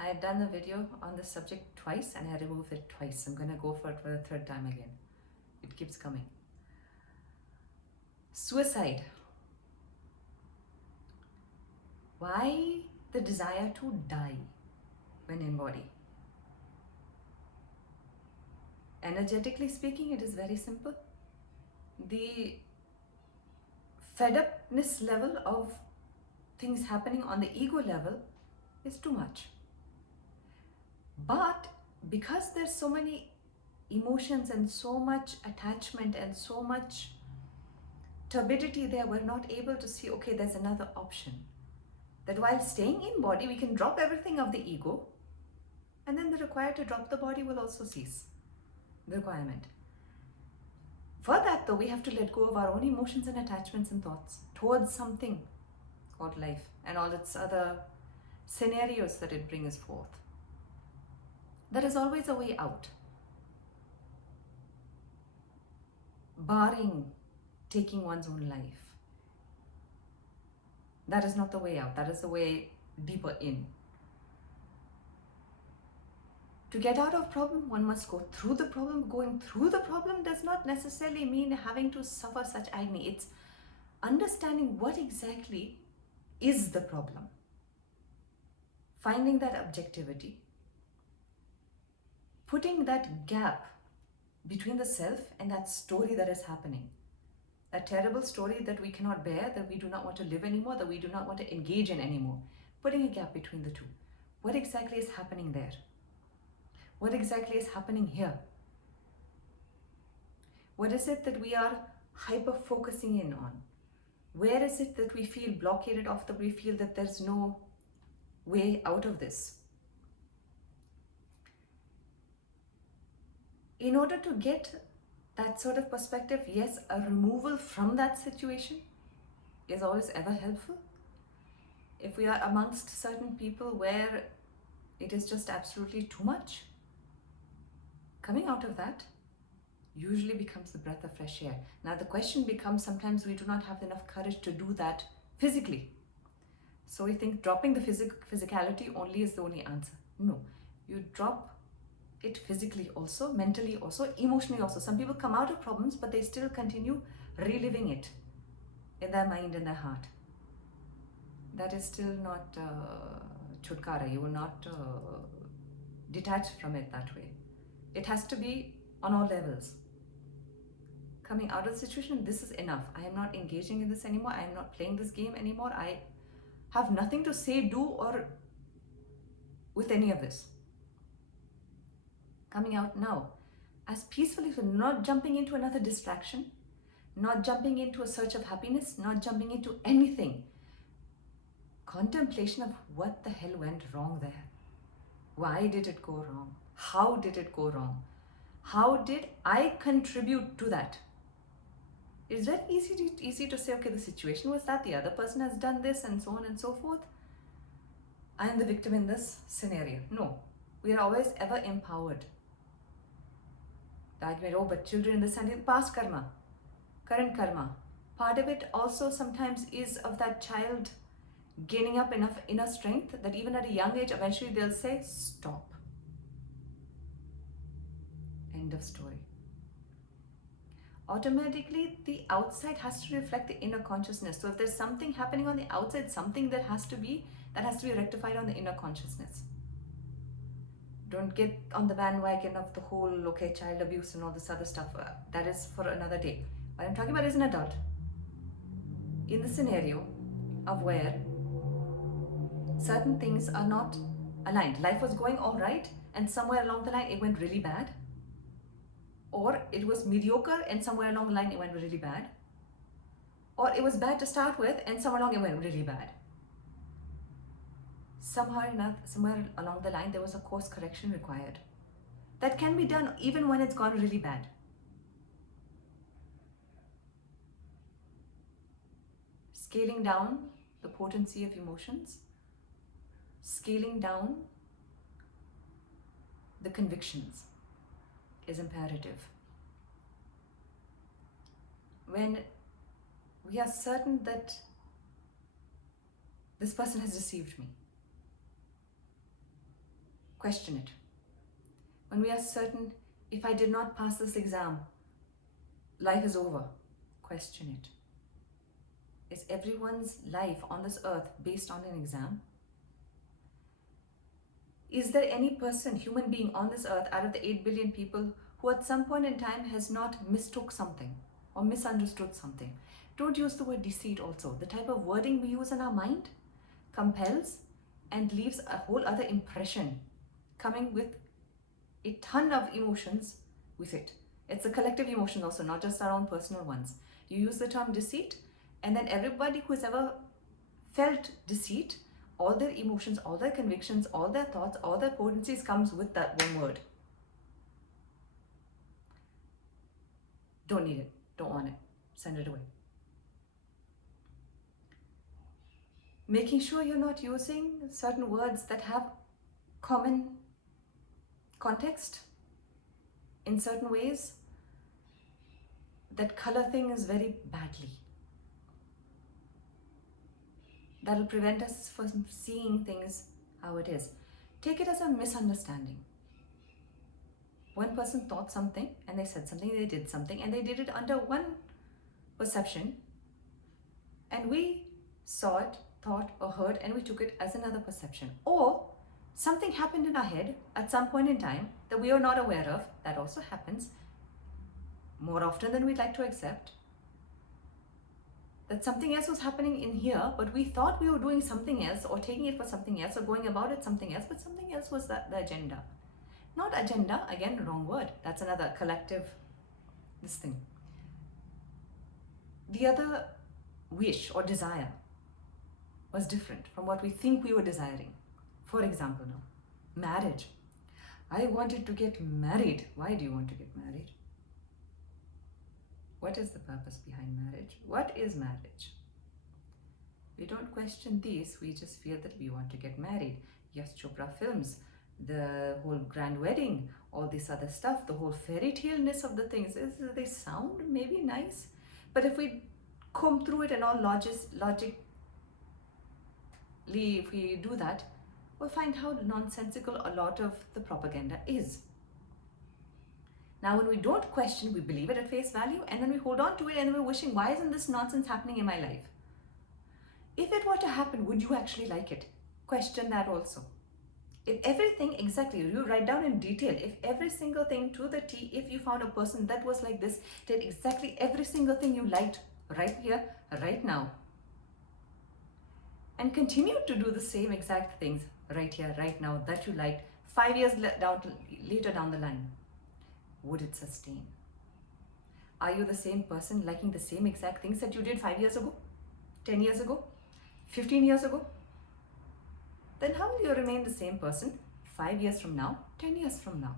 I had done a video on this subject twice and I removed it twice. I'm going to go for it for the third time again. It keeps coming. Suicide. Why the desire to die when in body? Energetically speaking, it is very simple. The fed upness level of things happening on the ego level is too much. But because there's so many emotions and so much attachment and so much turbidity there, we're not able to see, okay, there's another option. That while staying in body, we can drop everything of the ego, and then the require to drop the body will also cease. The requirement. For that though, we have to let go of our own emotions and attachments and thoughts towards something called life and all its other scenarios that it brings forth. There is always a way out, barring taking one's own life. That is not the way out, that is the way deeper in. To get out of problem, one must go through the problem. Going through the problem does not necessarily mean having to suffer such agony. It's understanding what exactly is the problem. Finding that objectivity. Putting that gap between the self and that story that is happening. That terrible story that we cannot bear, that we do not want to live anymore, that we do not want to engage in anymore. Putting a gap between the two. What exactly is happening there? What exactly is happening here? What is it that we are hyper-focusing in on? Where is it that we feel blockaded off, that we feel that there's no way out of this? In order to get that sort of perspective, yes, a removal from that situation is always ever helpful. If we are amongst certain people where it is just absolutely too much, coming out of that usually becomes the breath of fresh air. Now the question becomes, sometimes we do not have enough courage to do that physically. So we think dropping the physicality only is the only answer. No, you drop it physically also, mentally also, emotionally also. Some people come out of problems, but they still continue reliving it in their mind and their heart. That is still not chutkara. You will not detach from it that way. It has to be on all levels. Coming out of the situation, this is enough. I am not engaging in this anymore. I am not playing this game anymore. I have nothing to say, do, or with any of this. Coming out now as peacefully, not jumping into another distraction, not jumping into a search of happiness, not jumping into anything. Contemplation of what the hell went wrong there. Why did it go wrong? How did it go wrong? How did I contribute to that? It's very easy to say, okay, the situation was that, the other person has done this, and so on and so forth. I am the victim in this scenario. No, we are always ever empowered. The argument, oh, but children in the sense, past karma, current karma. Part of it also sometimes is of that child gaining up enough inner strength that even at a young age, eventually they'll say, stop. End of story. Automatically, the outside has to reflect the inner consciousness. So if there's something happening on the outside, something that has to be rectified on the inner consciousness. Don't get on the bandwagon of the whole, okay, child abuse and all this other stuff. That is for another day. What I'm talking about is an adult. In the scenario of where certain things are not aligned. Life was going all right, and somewhere along the line it went really bad. Or it was mediocre and somewhere along the line it went really bad. Or it was bad to start with and somewhere along it went really bad. Somewhere along the line there was a course correction required. That can be done even when it's gone really bad. Scaling down the potency of emotions, scaling down the convictions is imperative. When we are certain that this person has deceived me, question it. When we are certain, if I did not pass this exam, life is over, question it. Is everyone's life on this earth based on an exam? Is there any person, human being on this earth out of the 8 billion people who at some point in time has not mistook something or misunderstood something? Don't use the word deceit also. The type of wording we use in our mind compels and leaves a whole other impression, coming with a ton of emotions with it. It's a collective emotion also, not just our own personal ones. You use the term deceit, and then everybody who has ever felt deceit, all their emotions, all their convictions, all their thoughts, all their potencies comes with that one word. Don't need it, don't want it, send it away. Making sure you're not using certain words that have common context in certain ways that color things very badly. That'll prevent us from seeing things how it is. Take it as a misunderstanding. One person thought something and they said something, they did something, and they did it under one perception, and we saw it, thought or heard, and we took it as another perception. Or something happened in our head at some point in time that we are not aware of. That also happens more often than we'd like to accept. That something else was happening in here, but we thought we were doing something else or taking it for something else or going about it something else, but something else was the agenda. Not agenda, again, wrong word. That's another collective, this thing. The other wish or desire was different from what we think we were desiring. For example now, marriage. I wanted to get married. Why do you want to get married? What is the purpose behind marriage? What is marriage? We don't question these, we just feel that we want to get married. Yash Chopra films, the whole grand wedding, all this other stuff, the whole fairy tale-ness of the things, they sound maybe nice, but if we comb through it and all logically, if we do that, we'll find how nonsensical a lot of the propaganda is. Now, when we don't question, we believe it at face value, and then we hold on to it, and then we're wishing, why isn't this nonsense happening in my life? If it were to happen, would you actually like it? Question that also. If everything, exactly, you write down in detail, if every single thing to the T, if you found a person that was like this, did exactly every single thing you liked right here, right now, and continued to do the same exact things right here, right now, that you liked 5 years later down the line, would it sustain? Are you the same person liking the same exact things that you did 5 years ago, 10 years ago, 15 years ago? Then how will you remain the same person 5 years from now, 10 years from now?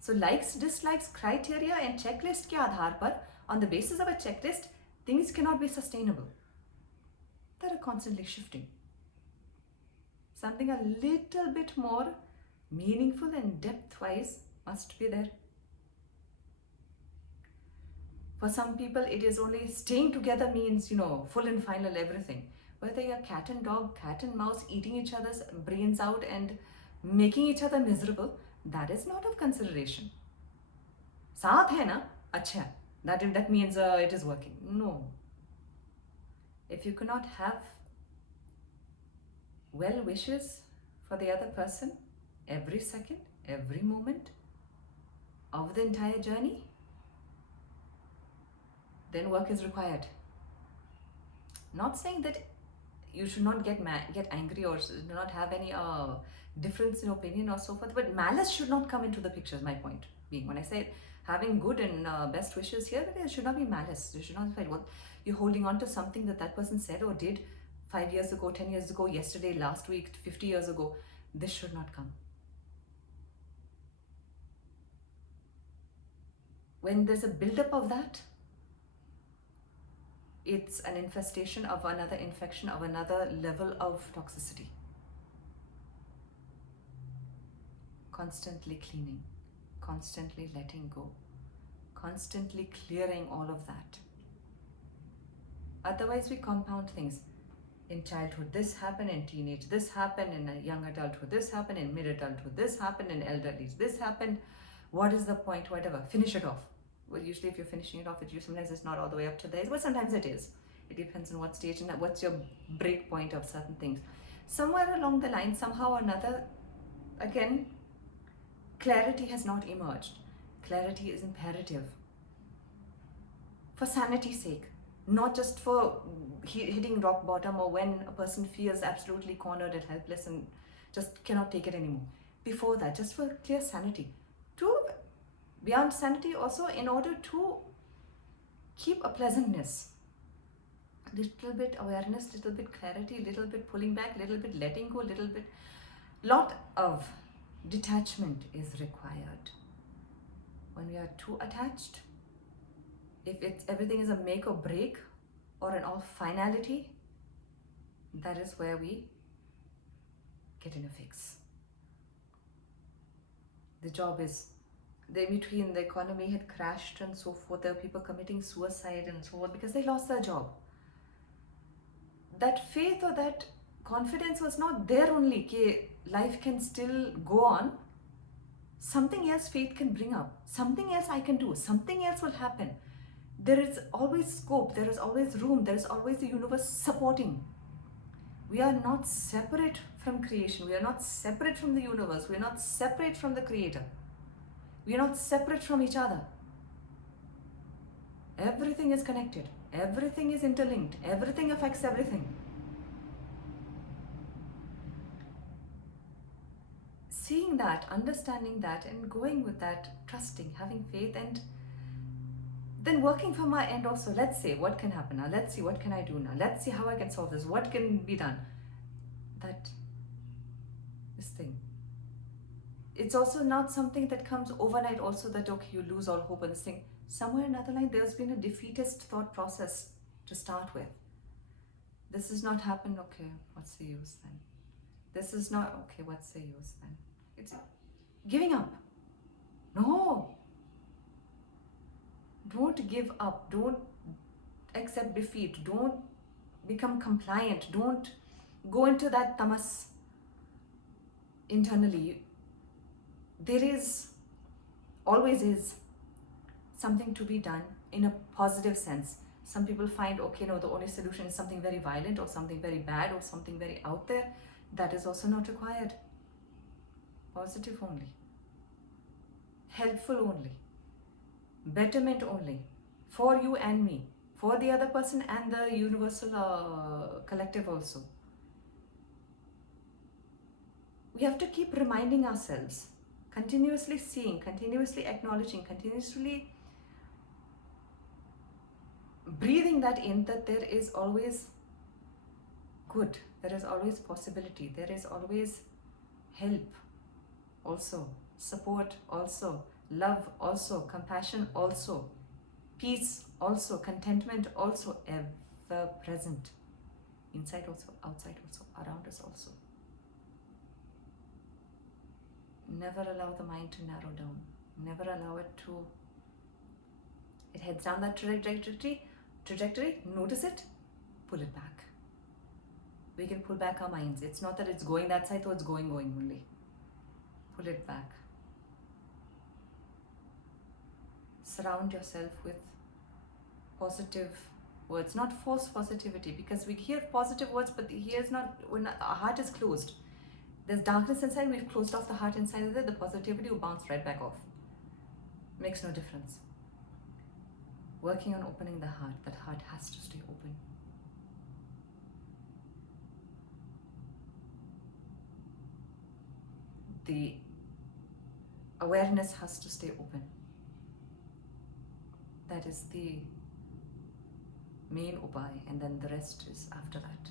So likes, dislikes, criteria and checklist ke aadhar par, on the basis of a checklist, things cannot be sustainable. They're constantly shifting. Something a little bit more meaningful and depth-wise must be there. For some people, it is only staying together means, full and final everything. Whether you're cat and dog, cat and mouse, eating each other's brains out and making each other miserable, that is not of consideration. Saath hai na? Acha. That means it is working. No. If you cannot have well wishes for the other person every second, every moment of the entire journey, then work is required. Not saying that you should not get angry or do not have any difference in opinion or so forth, but malice should not come into the picture, is my point being. When I say having good and best wishes here, there should not be malice. You should not feel what you're holding on to something that person said or did 5 years ago, 10 years ago, yesterday, last week, 50 years ago. This should not come. When there's a buildup of that, it's an infestation of another infection, of another level of toxicity. Constantly cleaning, constantly letting go, constantly clearing all of that. Otherwise, we compound things. In childhood this happened, in teenage this happened, in a young adulthood this happened, in mid-adulthood this happened, in elderly this happened. What is the point? Whatever, finish it off. Well, usually if you're finishing it off, sometimes it's not all the way up to there, but sometimes it is. It depends on what stage and what's your break point of certain things. Somewhere along the line, somehow or another, again, clarity has not emerged. Clarity is imperative. For sanity's sake, not just for hitting rock bottom or when a person feels absolutely cornered and helpless and just cannot take it anymore. Before that, just for clear sanity. Beyond sanity also, in order to keep a pleasantness, little bit awareness, little bit clarity, little bit pulling back, little bit letting go, little bit, lot of detachment is required. When we are too attached, if everything is a make or break or an all finality, that is where we get in a fix. The job is, the economy had crashed and so forth. There were people committing suicide and so forth because they lost their job. That faith or that confidence was not there only, that life can still go on. Something else faith can bring up, something else I can do, something else will happen. There is always scope, there is always room, there is always the universe supporting. We are not separate from creation, we are not separate from the universe, we are not separate from the creator. We are not separate from each other. Everything is connected, everything is interlinked, everything affects everything. Seeing that, understanding that, and going with that, trusting, having faith, and then working from my end also. Let's say what can happen now, let's see what can I do now, let's see how I can solve this, what can be done. This thing. It's also not something that comes overnight also, that okay, you lose all hope on this thing. Somewhere another line, there's been a defeatist thought process to start with. This has not happened, okay, what's the use then? This is not, okay, what's the use then? It's giving up. No. Don't give up. Don't accept defeat. Don't become compliant. Don't go into that tamas internally. There is, always is, something to be done in a positive sense. Some people find, okay, no, the only solution is something very violent or something very bad or something very out there. That is also not required. Positive only. Helpful only. Betterment only. For you and me. For the other person and the universal collective also. We have to keep reminding ourselves. Continuously seeing, continuously acknowledging, continuously breathing that in, that there is always good, there is always possibility, there is always help also, support also, love also, compassion also, peace also, contentment also, ever present, inside also, outside also, around us also. Never allow the mind to narrow down. Never allow it to, it heads down that trajectory, notice it, pull it back. We can pull back our minds. It's not that it's going that side, so it's going only. Pull it back. Surround yourself with positive words, not false positivity, because we hear positive words, but here's not, when our heart is closed. There's darkness inside, we've closed off the heart inside of it, the positivity will bounce right back off. Makes no difference. Working on opening the heart, that heart has to stay open. The awareness has to stay open. That is the main upai, and then the rest is after that.